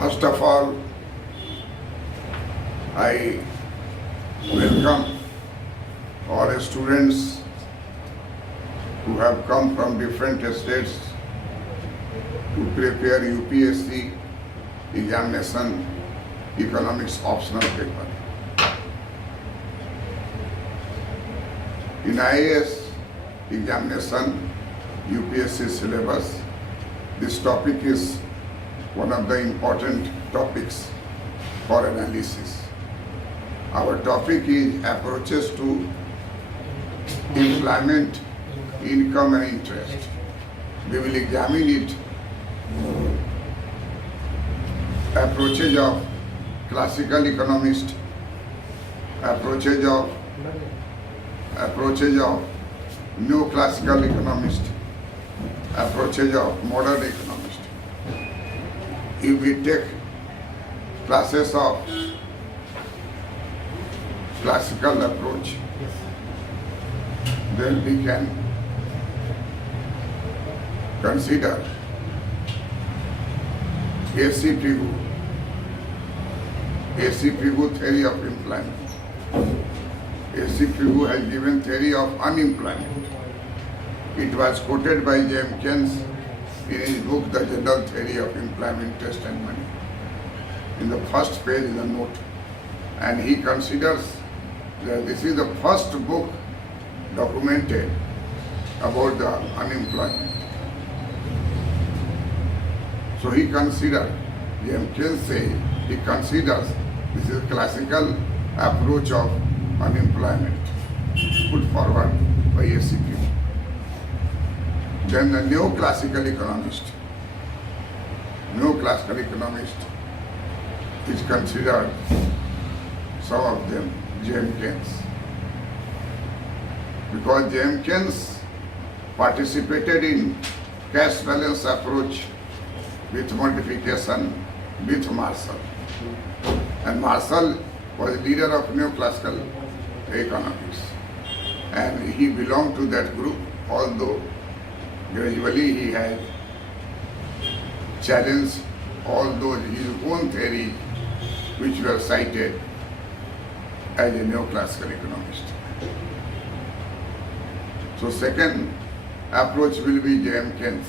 First of all, I welcome all students who have come from different states to prepare UPSC examination economics optional paper. In IAS examination UPSC syllabus, this topic is one of the important topics for analysis. Our topic is approaches to employment, income and interest. We will examine it. Approaches of classical economist, approaches of neoclassical economist, approaches of modern economist. If we take classes of classical approach, then we can consider ACPigou theory of employment. ACPigou has given theory of unemployment. It was quoted by James Keynes in his book, The General Theory of Employment, Interest and Money. In the first page is a note. And he considers that this is the first book documented about the unemployment. So he considers, James Keynes says, he considers this is a classical approach of unemployment put forward by ACPigou. Then the neoclassical economist is considered, some of them, James Keynes. Because James Keynes participated in cash balance approach with modification with Marshall. And Marshall was leader of neoclassical economics. And he belonged to that group, although gradually he had challenged all those his own theories which were cited as a neoclassical economist. So second approach will be James Keynes.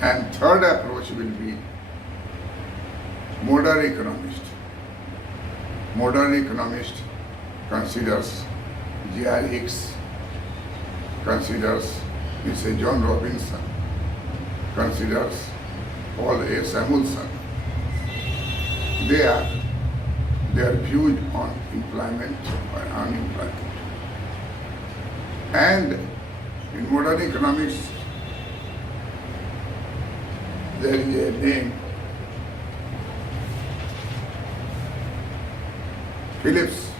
And third approach will be modern economist. Modern economist considers J.R. Hicks, considers Mr. John Robinson, considers Paul A. Samuelson. Their views on employment or unemployment. And in modern economics, there is a name, Phillips,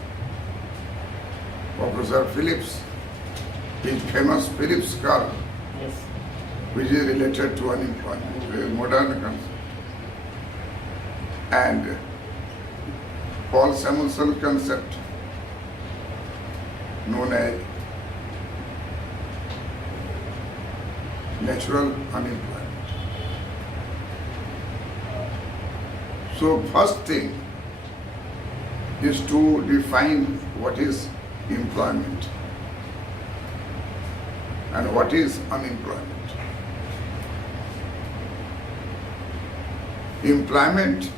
Professor Phillips, his famous Phillips curve, which is related to unemployment, a modern concept. And Paul Samuelson concept, known as natural unemployment. So first thing is to define what is employment and what is unemployment. Employment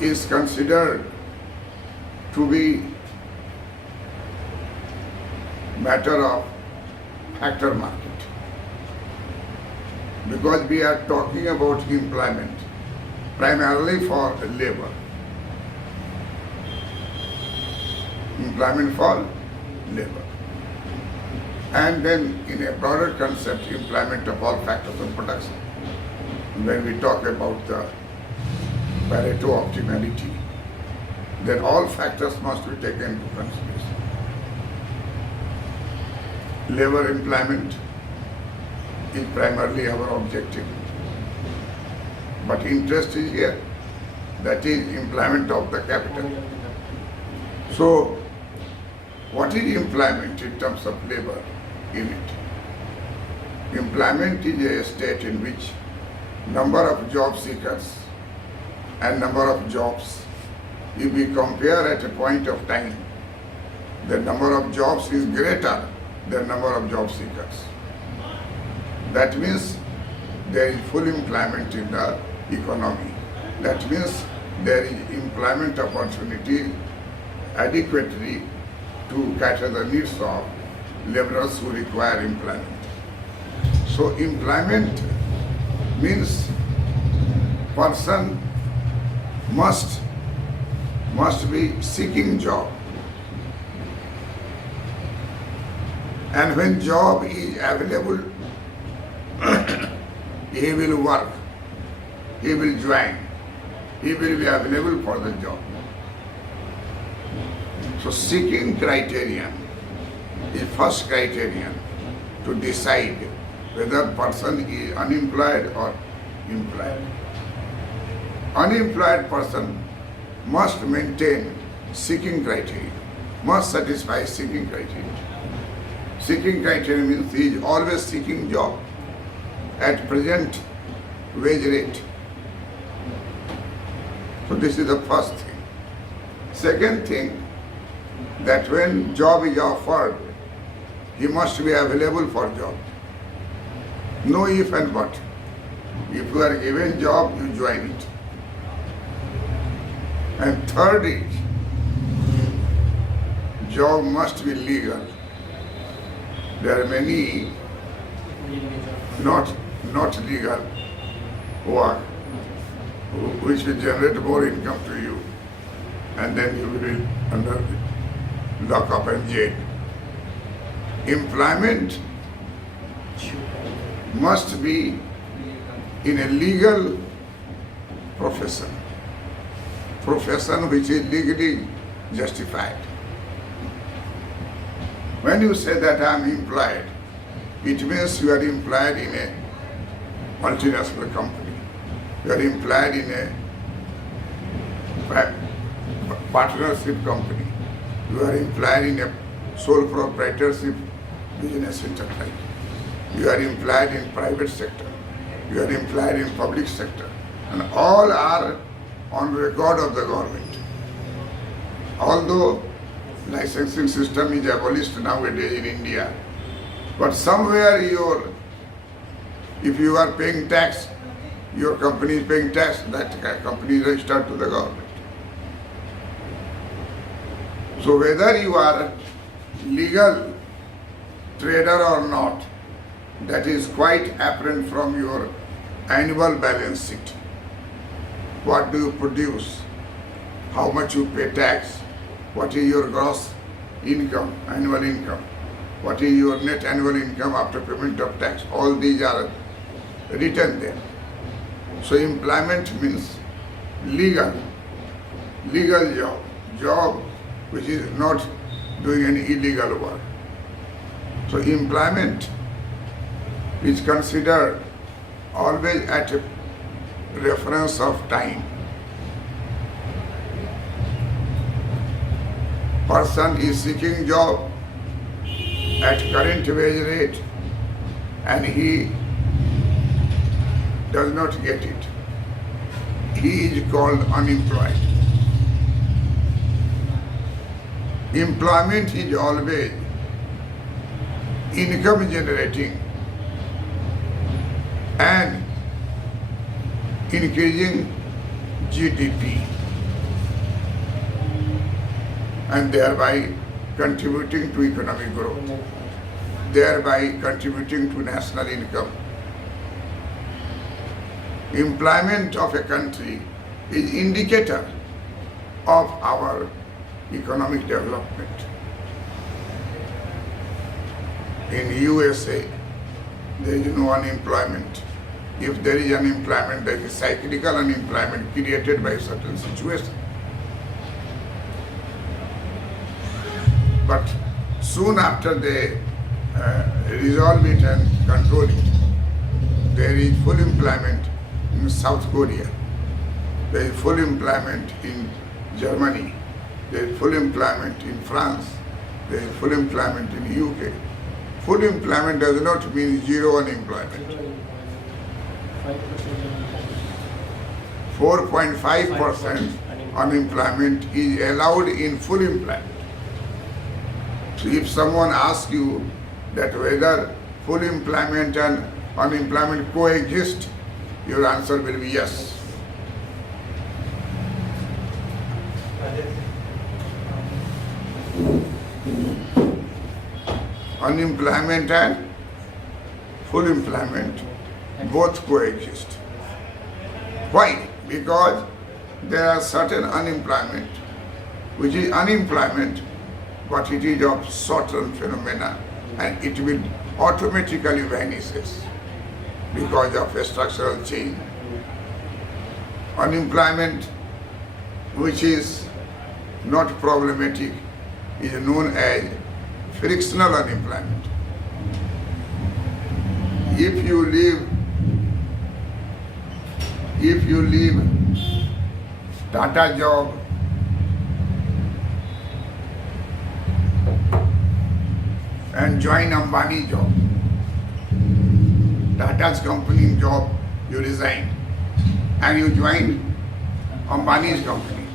is considered to be matter of factor market, because we are talking about employment primarily for labor. Employment for labor. And then in a broader concept, employment of all factors of production. When we talk about the Pareto optimality, then all factors must be taken into consideration. Labor employment is primarily our objective. But interest is here. That is employment of the capital. So, what is employment in terms of labor unit? Employment is a state in which number of job seekers and number of jobs, if we compare at a point of time, the number of jobs is greater than number of job seekers. That means there is full employment in the economy. That means there is employment opportunity adequately to cater the needs of laborers who require employment. So employment means person must be seeking job. And when job is available, he will work, he will join, he will be available for the job. So seeking criterion is first criterion to decide whether person is unemployed or employed. Unemployed person must maintain seeking criteria, must satisfy seeking criteria. Seeking criteria means he is always seeking job at present wage rate. So this is the first thing. Second thing, that when job is offered, he must be available for job. No if and but. If you are given job, you join it. And third is, job must be legal. There are many not legal work which will generate more income to you, and then you will be under lockup and jail. Employment must be in a legal profession which is legally justified. When you say that I am employed, it means you are employed in a multinational company. You are employed in a partnership company. You are employed in a sole proprietorship business enterprise. You are employed in private sector. You are employed in public sector. And all are on record of the government. Although licensing system is abolished nowadays in India, but somewhere if you are paying tax, your company is paying tax, that company is registered to the government. So whether you are legal trader or not, that is quite apparent from your annual balance sheet. What do you produce? How much you pay tax? What is your gross income, annual income? What is your net annual income after payment of tax? All these are written there. So employment means legal job which is not doing any illegal work. So employment is considered always at a reference of time. Person is seeking job at current wage rate and he does not get it. He is called unemployed. Employment is always income generating and increasing GDP and thereby contributing to economic growth, thereby contributing to national income. Employment of a country is indicator of our economic development. In USA, there is no unemployment. If there is unemployment, there is cyclical unemployment created by certain situation. But soon after they resolve it and control it, there is full employment in South Korea. There is full employment in Germany. There is full employment in France. There is full employment in UK. Full employment does not mean zero unemployment. 5%. 4.5% unemployment is allowed in full employment. So if someone asks you that whether full employment and unemployment coexist, your answer will be yes. Unemployment and full employment both coexist. Why? Because there are certain unemployment which is unemployment, but it is of short-term phenomena and it will automatically vanishes because of a structural change. Unemployment which is not problematic is known as frictional unemployment. If you leave Tata job and join Ambani job, Tata's company job you resign and you join Ambani's company,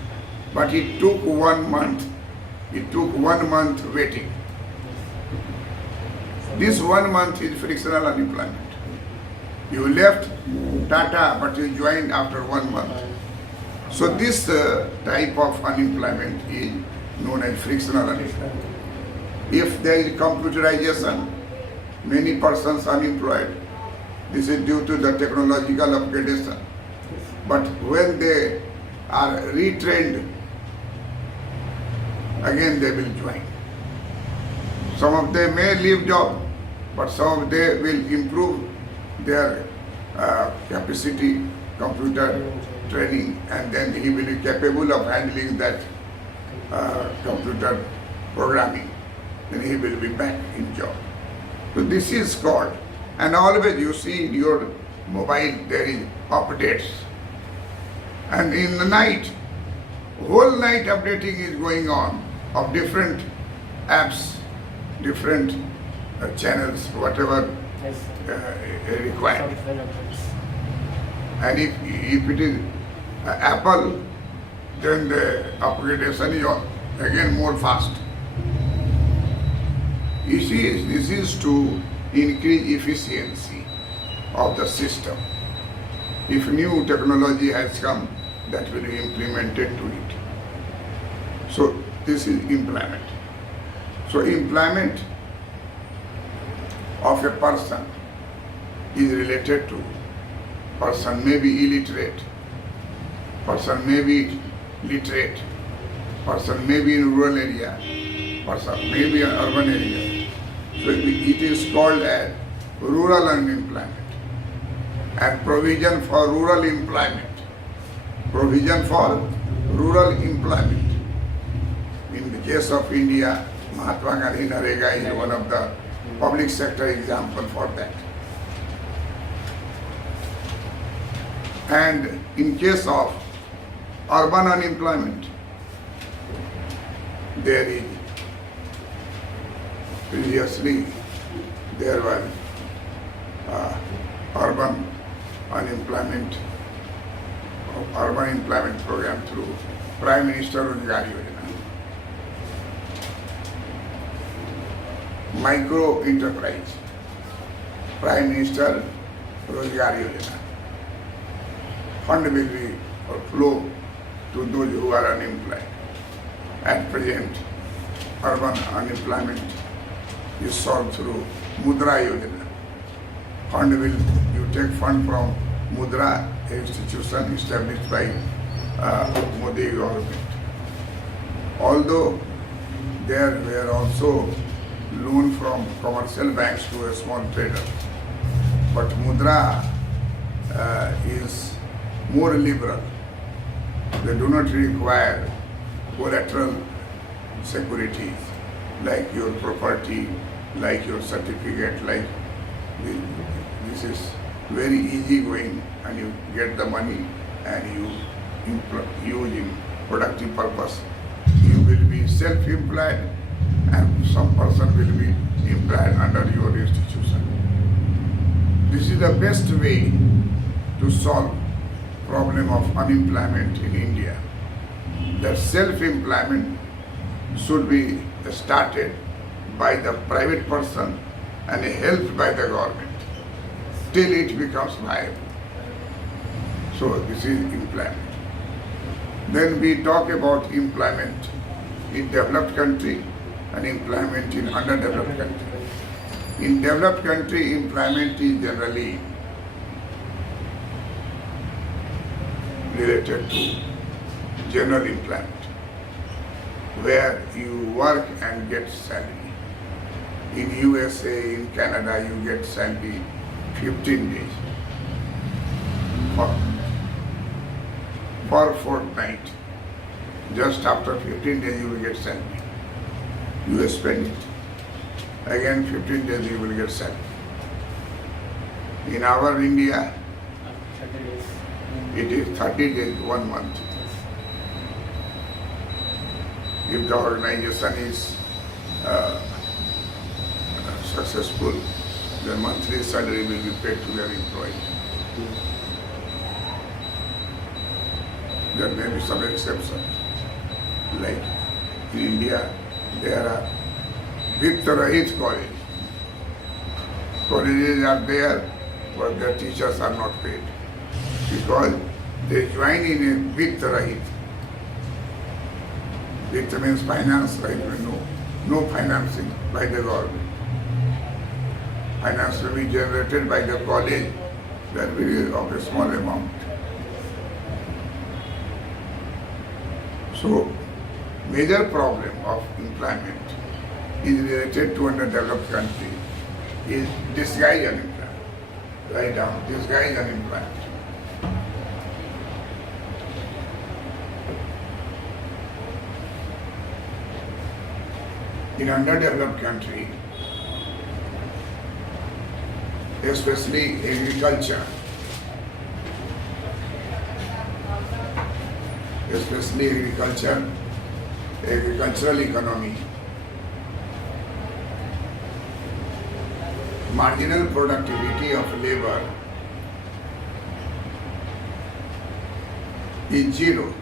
but it took 1 month. It took 1 month waiting. This 1 month is frictional unemployment. You left Tata, but you joined after 1 month. So this type of unemployment is known as frictional unemployment. If there is computerization, many persons unemployed. This is due to the technological upgradation. But when they are retrained, again they will join. Some of them may leave job, but some of them will improve their capacity, computer training, and then he will be capable of handling that computer programming. Then he will be back in job. So this is called, and always you see in your mobile there is updates. And in the night, whole night updating is going on of different apps, different channels, whatever required. And if it is Apple, then the upgradation is again more fast. You see, this is to increase efficiency of the system. If new technology has come, that will be implemented to it. So this is employment. So employment of a person is related to person may be illiterate, person may be literate, person may be in rural area, person may be in urban area. So it is called as rural unemployment and provision for rural employment. Provision for rural employment. In the case of India, Mahatma Gandhi Narega is one of the public sector example for that. And in case of urban unemployment, there is previously there was urban employment program through Prime Minister Rozgar Yojana. Micro enterprise, Prime Minister Rozgar Yojana. Fund will be or flow to those who are unemployed. At present, urban unemployment is solved through Mudra Yojana. Fund will, you take fund from Mudra, a institution established by Modi government. Although there were also loan from commercial banks to a small trader, but Mudra is more liberal. They do not require collateral securities like your property, like your certificate, like this is very easy going, and you get the money and you use in productive purpose. You will be self-employed and some person will be employed under your institution. This is the best way to solve problem of unemployment in India. That self-employment should be started by the private person and helped by the government till it becomes viable. So this is employment. Then we talk about employment in developed country and employment in underdeveloped country. In developed country, employment is generally related to general employment, where you work and get salary. In USA, in Canada, you get salary 15 days for fortnight. Just after 15 days you will get salary. You will spend it. Again 15 days you will get salary. In our India, it is 30 days, 1 month. If the organization is successful, the monthly salary will be paid to their employees. There may be some exceptions. Like in India, there are Vitt-Rahit colleges. Colleges are there, but their teachers are not paid because they join in a Vitt-Rahit. Vitt means finance, right? No financing by the government. Finance will be generated by the college, that will be of a small amount. So, major problem of employment is related to underdeveloped country is disguised unemployment. Write down, disguised unemployment. In underdeveloped country, especially agriculture, agricultural economy, marginal productivity of labor is zero.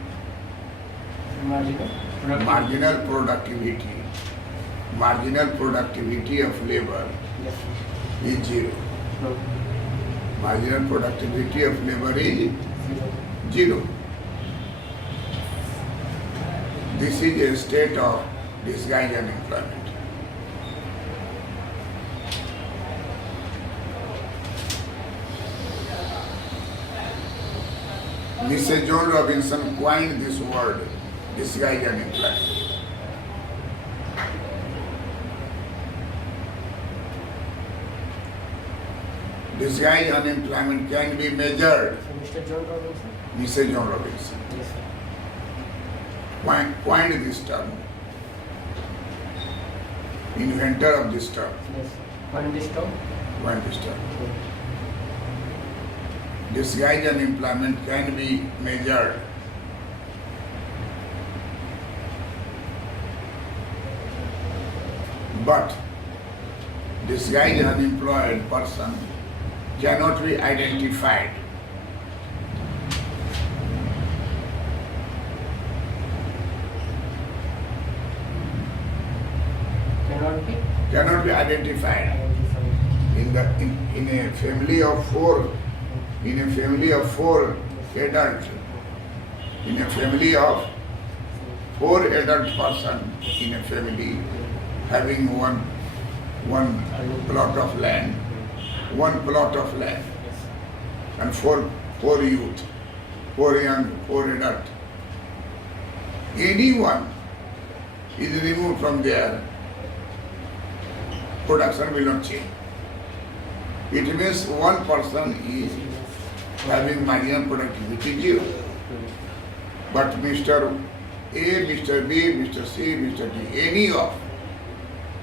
Marginal productivity of labor is zero. Marginal productivity of labor is zero. This is a state of disguised unemployment. Mrs. John Robinson coined this word, disguised unemployment. Disguised unemployment can be measured. Mr. John Robinson? Mrs. John Robinson Yes, sir. coined this term, inventor of this term. Yes, sir. Coined this term? Coined this term. Disguised unemployment can be measured. But disguised unemployed person cannot be identified. Cannot be identified. In a family of four adults, in a family of 4 adult person in a family having one plot of land, and four youth, 4 young, 4 adult. Anyone is removed from there, production will not change. It means one person is having marginal productivity 0. But Mr. A, Mr. B, Mr. C, Mr. D, any of,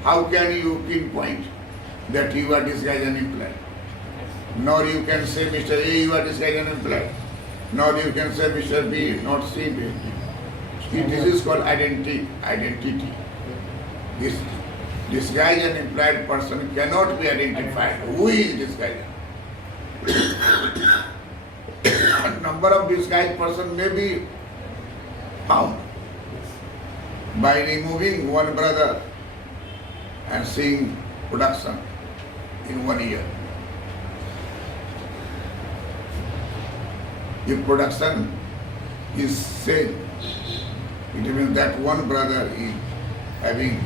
how can you pinpoint that you are disguised unemployed? Nor you can say Mr. A, you are disguised unemployed. Nor you can say Mr. B, not C, B. This is called identity. This disguised unemployed person cannot be identified. Who is disguised? number of disguised person may be found by removing one brother and seeing production in 1 year. If production is same, it means that one brother is having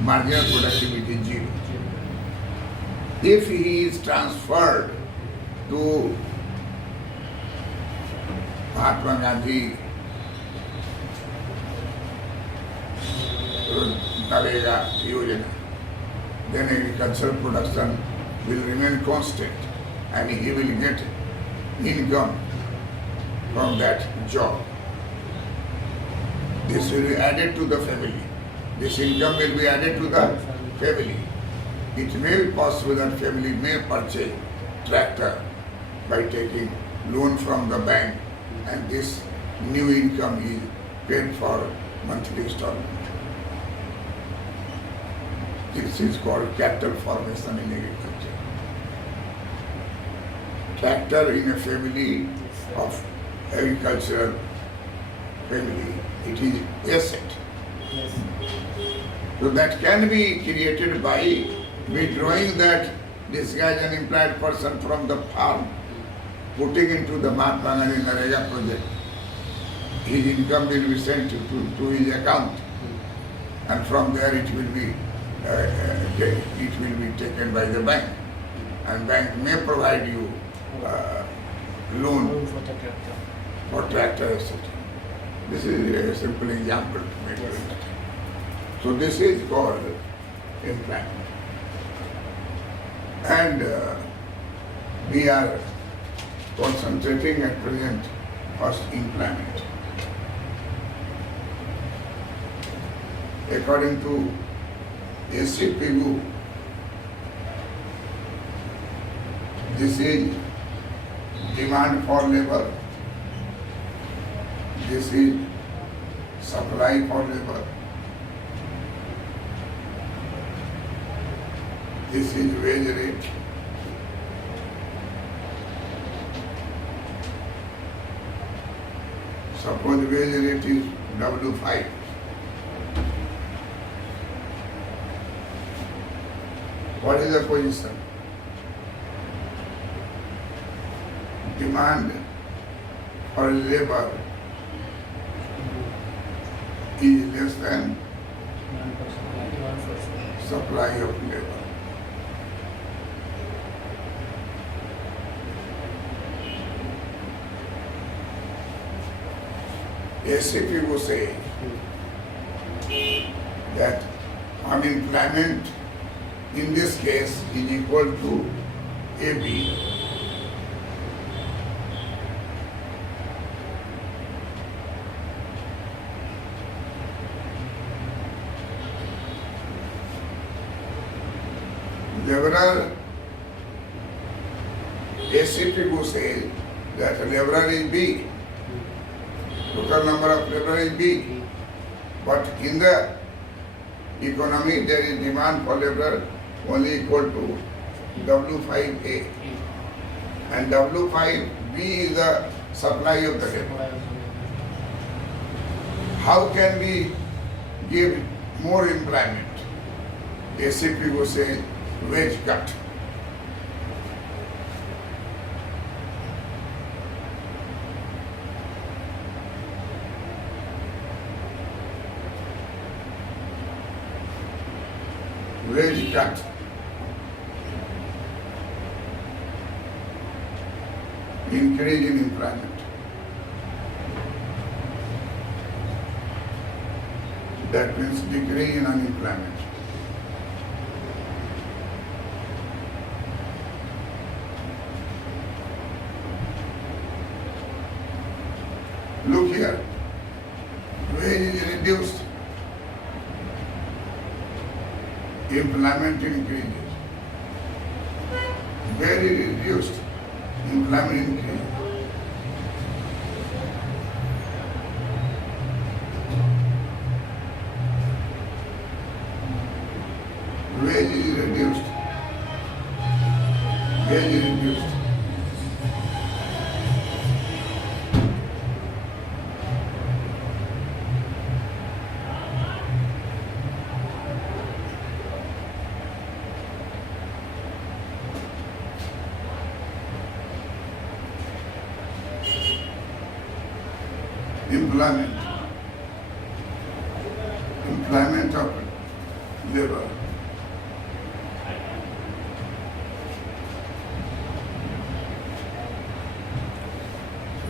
marginal productivity 0. If he is transferred to Mahatma Gandhi Narega Yojana, then agricultural production will remain constant and he will get income from that job. This will be added to the family. This income will be added to the family. It may be possible that family may purchase tractor by taking loan from the bank, and this new income is paid for monthly installment. This is called capital formation in agriculture. Tractor in a family of agricultural family, it is asset. Yes. So that can be created by withdrawing that disguised unemployed person from the farm, putting into the Mahatma Gandhi Narega project. His income will be sent to his account, and from there it will be taken by the bank, and bank may provide you loan Loan for the tractor. for tractor, etc. This is a simple example to make you understand. So this is called employment. And we are concentrating at present first employment. According to ACPigou, this is demand for labor, this is supply for labor, this is wage rate, suppose wage rate is W5. What is the position? Demand for labor is less than supply of labor. ACPigou say that unemployment in this case is equal to AB. Laborer, ACPigou says that laborer is B. Total number of laborer is B. But in the economy there is demand for laborer only equal to W5A. And W5B is the supply of the labor. How can we give more employment? ACPigou says wage cut. Wage cut. Increase in employment. That means decrease in unemployment. Look here, wage is reduced, employment increases. Very reduced, employment increases. Wage is reduced, wage is reduced. employment of labor.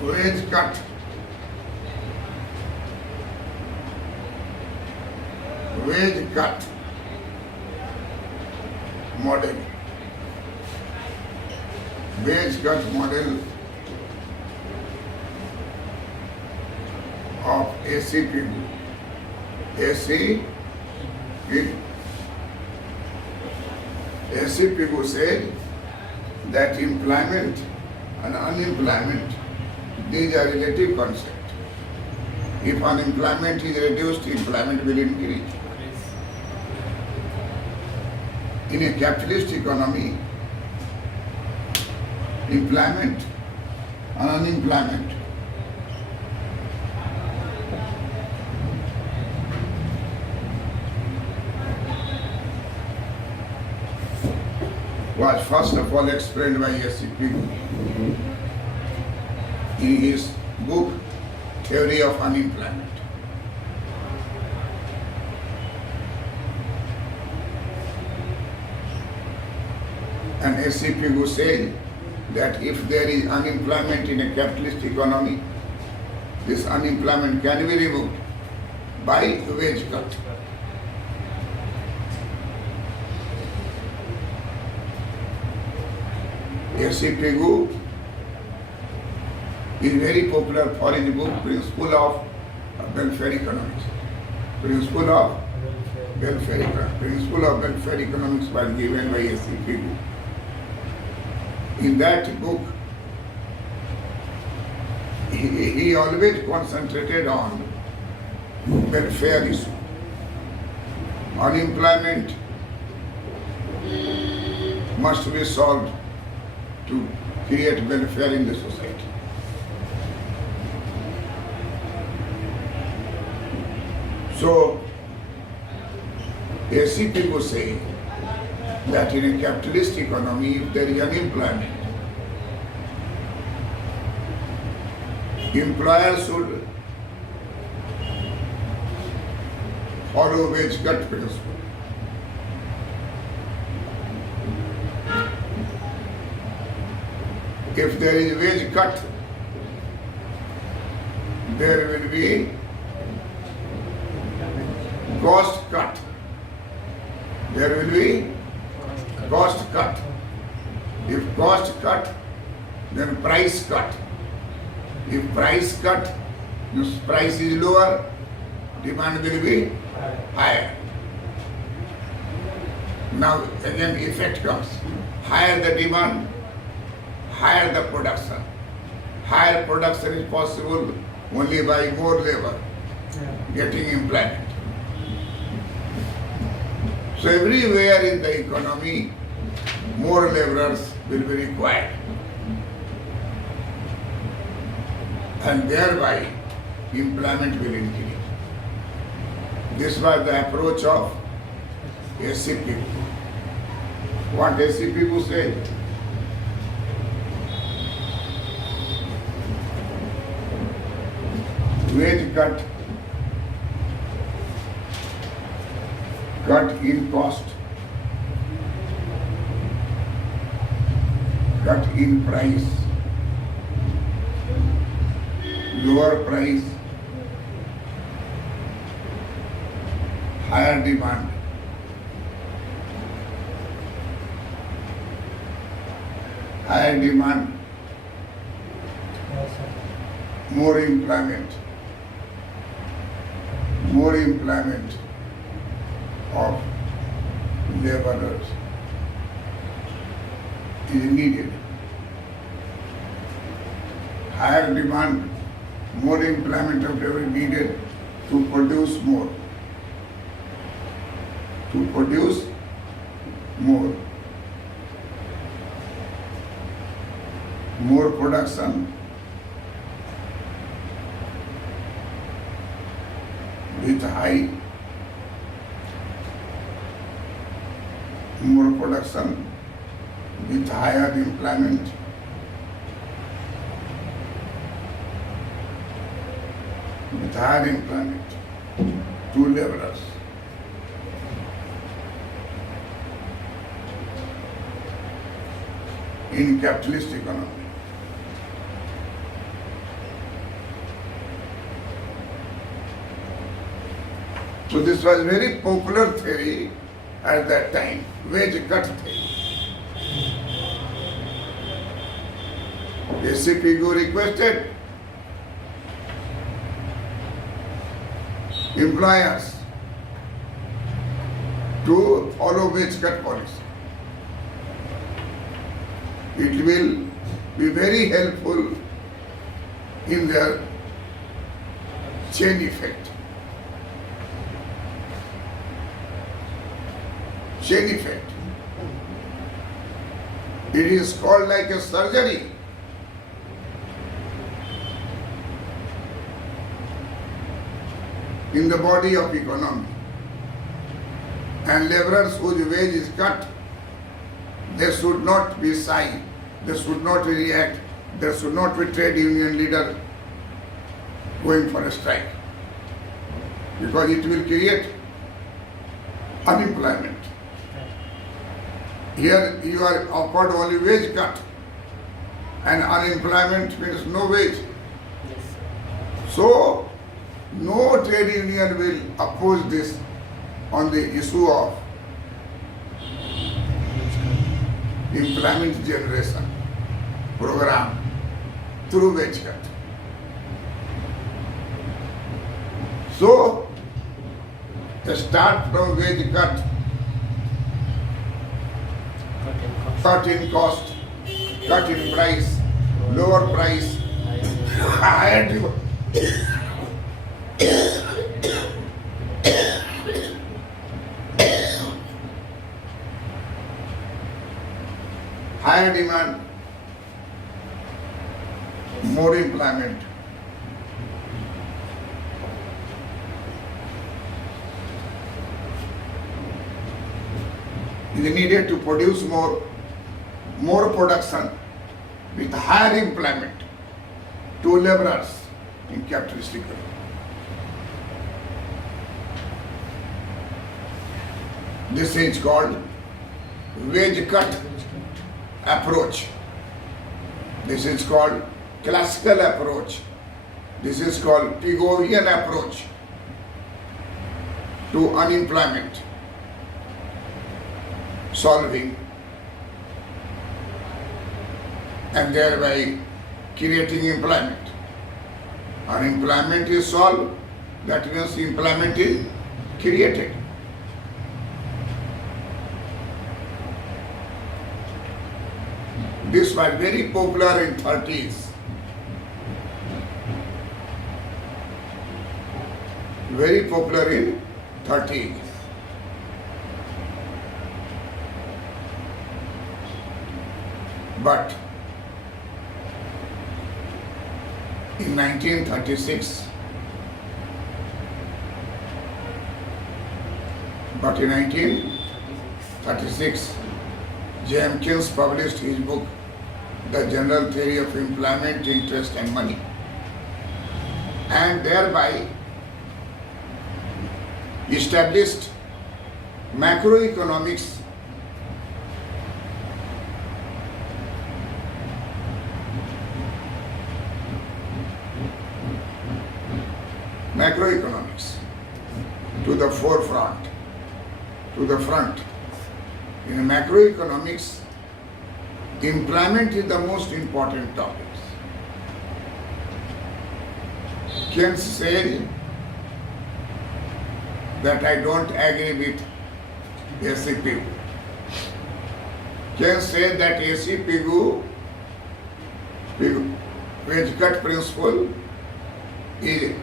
Wage cut. Wage cut model. Wage cut model of ACPigou. ACPigou said that employment and unemployment, these are relative concepts. If unemployment is reduced, employment will increase. In a capitalist economy, employment and unemployment was first of all explained by ACPigou in his book Theory of Unemployment. And ACPigou said that if there is unemployment in a capitalist economy, this unemployment can be removed by wage cut. ACPigou is very popular for his book Principle of Welfare Economics. Principle of Welfare Economics was given by ACPigou. In that book, he always concentrated on welfare issue. Unemployment must be solved to create welfare in the society. So, ACPigou say that in a capitalist economy, if there is unemployment, employers should follow wage cut principle. If there is wage cut, there will be cost cut. There will be cost cut. If cost cut, then price cut. If price cut, if price is lower, demand will be higher. Now again effect comes. Higher the demand, higher the production. Higher production is possible only by more labor getting employment. So everywhere in the economy, more laborers will be required. And thereby, employment will increase. This was the approach of ACPigou. What ACPigou said? Wage cut in cost, cut in price, lower price, higher demand. Higher demand, more employment. More employment of laborers is needed. Higher demand, more employment of labor needed to produce more. To produce more. More production with high, more production with higher employment with higher employment to laborers. In capitalist economy. So this was very popular theory at that time, wage cut theory. ACPigou requested employers to follow wage cut policy. It will be very helpful in their chain effect. Chain effect. It is called like a surgery. In the body of economy. And laborers whose wage is cut, they should not be shy, they should not react, there should not be trade union leader going for a strike. Because it will create unemployment. Here you are offered only wage cut and unemployment means no wage. Yes. So no trade union will oppose this on the issue of employment generation program through wage cut. So, start from wage cut, cut in cost, cut in price, lower price, higher demand. Higher demand, more employment. Is needed to produce more production with higher employment to laborers in capitalist economy. This is called wage cut approach. This is called classical approach. This is called Pigouian approach to unemployment solving and thereby creating employment. Unemployment is solved, that means employment is created. This was very popular in 30s. Very popular in 30s. But in 1936, Jenkins published his book, The General Theory of Employment, Interest and Money, and thereby established macroeconomics to the forefront, to the front. In macroeconomics, employment is the most important topic. Keynes said that I don't agree with ACPigou. Keynes said that ACPigou wage cut principle is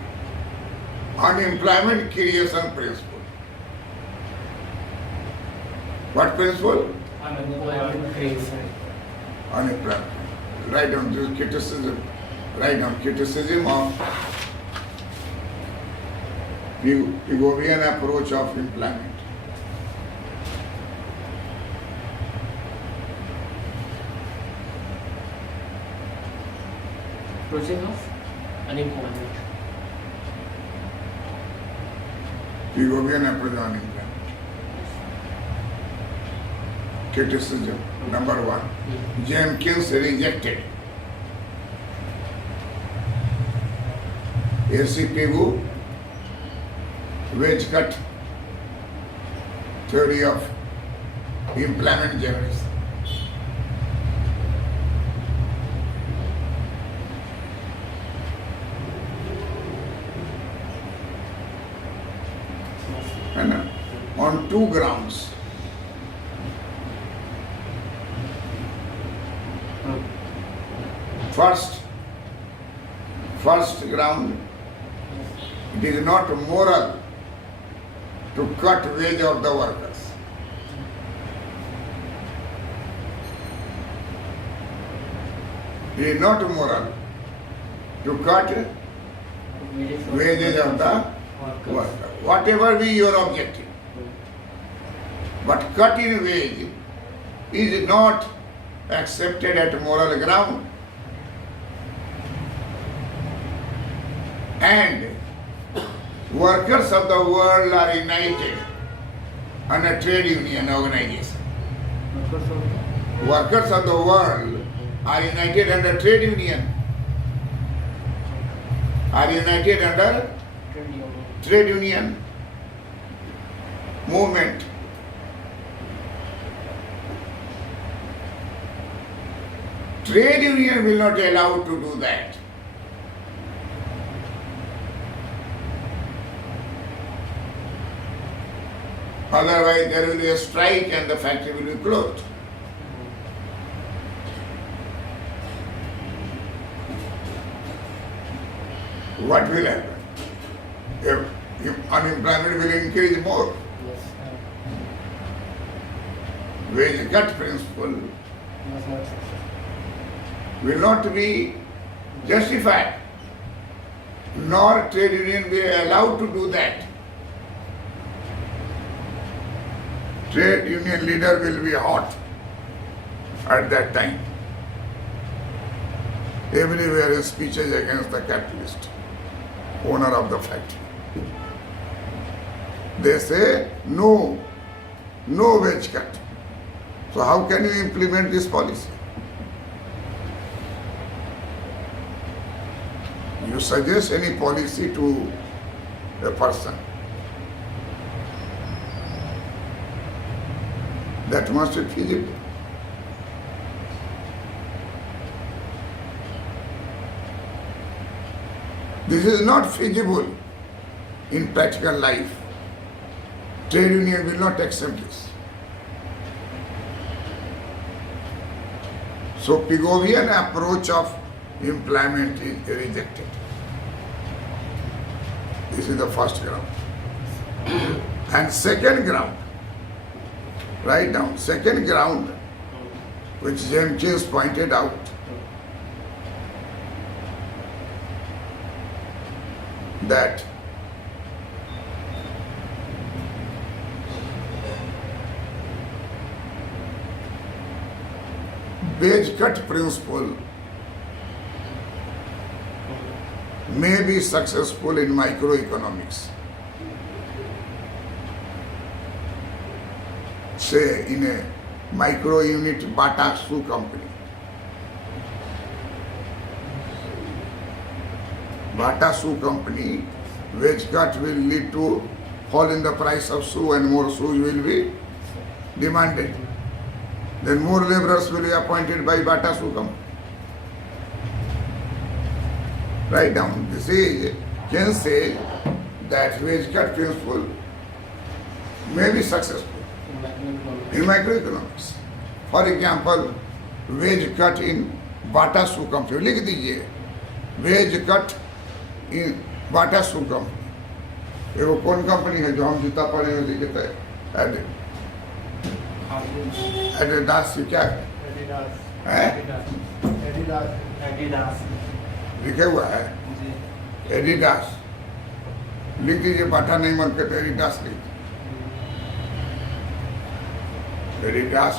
unemployment creation principle. What principle? Unemployment creation. Unemployment. Write down this criticism. Write down criticism of Pigouian approach of employment. Process of unemployment. Pigovian approach on employment. Criticism number one. Jenkins rejected ACPigou wage cut theory of employment generation. And on two grounds. First ground, it is not moral to cut wage of the workers. It is not moral to cut wages of the worker. Whatever be your objective. But cut in wage is not accepted at moral ground. And workers of the world are united under trade union organization. Workers of the world are united under trade union. Are united under trade union movement. Trade union will not allow to do that. Otherwise there will be a strike and the factory will be closed. What will happen? If unemployment will increase more. Yes. Wage cut principle Was not successful. will not be justified, nor trade union will be allowed to do that. Trade union leader will be hot at that time. Everywhere is speeches against the capitalist, owner of the factory. They say no wage cut. So how can you implement this policy? You suggest any policy to a person, that must be feasible. This is not feasible in practical life. Trade union will not accept this. So Pigovian approach of employment is rejected. This is the first ground. And second ground, write down, second ground, which Jenkins pointed out, that wage cut principle may be successful in microeconomics. Say in a micro unit Bata shoe company. Bata shoe company, wage cut will lead to fall in the price of shoe and more shoes will be demanded. Then more laborers will be appointed by Bata shoe company. Write down. This is, can say that wage cut principle may be successful in microeconomics. For example, wage cut in Bata shoe company. लिख दीजिए, wage cut in Bata shoe company. वो कौन company है जो हम जूता पहने में लिखे थे? एडिडास क्या है? एडिडास लिखे हुआ है एडिडास. लिख दीजिए, बाटा नहीं मन करते एडिडास लिख. एडिडास